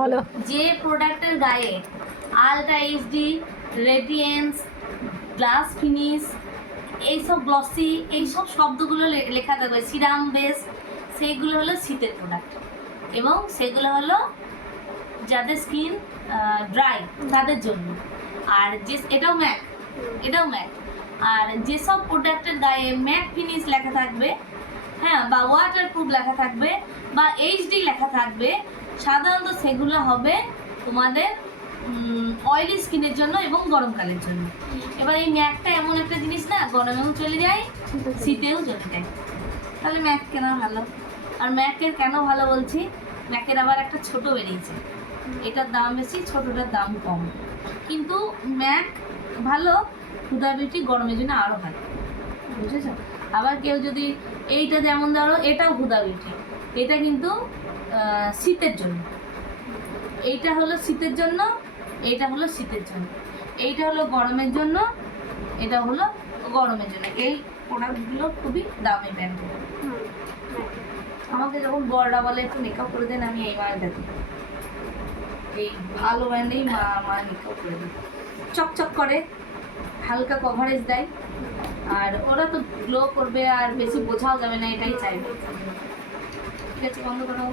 বলো। যে প্রোডাক্টের গায়ে ultra HD, radiance, glass finish, এইসব গ্লসি, এইসব শব্দগুলো লেখা থাকবে, সিরাম বেস, সেইগুলো হলো শীতের প্রোডাক্ট। এবং সেগুলো হলো যাদের স্কিন ড্রাই তাদের জন্য। আর যে এটাও ম্যাক। আর যেসব প্রোডাক্টের গায়ে ম্যাট ফিনিশ লেখা থাকবে, হ্যাঁ, বা ওয়াটারপ্রুফ লেখা থাকবে, বা এইচডি লেখা থাকবে, সাধারণত সেগুলো হবে তোমাদের অয়েলি স্কিনের জন্য এবং গরমকালের জন্য। এবার এই ম্যাকটা এমন একটা জিনিস না, গরমেও চলে যায়, শীতেও চলে যায়। তাহলে ম্যাক কেন ভালো? আর ম্যাকের কেন ভালো বলছি, ম্যাকের আবার একটা ছোট বেরিয়েছে, এটার দাম বেশি, ছোটটার দাম কম। কিন্তু ম্যাক ভালো, হুদা বিউটি গরমের জন্য আরও ভালো, বুঝেছো? আবার কেউ যদি এইটা, যেমন ধরো এটাও হুদা বিউটি, এটা কিন্তু শীতের জন্য, এইটা হলো শীতের জন্য, এইটা হলো শীতের জন্য, এইটা হলো গরমের জন্য, এটা হলো গরমের জন্য। এই প্রোডাক্টগুলো খুবই দামি ব্র্যান্ড। আমাকে যখন বড়রা বলে একটু মেকআপ করে দেন, আমি এই মালটা দিই, এই ভালো ব্র্যান্ডেই মা মেকআপ করে দিই। চকচক করে, হালকা কভারেজ দেয়, আর ওরা তো গ্লো করবে আর বেশি বোঝাও যাবে না, এটাই চাইবে। ঠিক আছে, বন্ধ করো।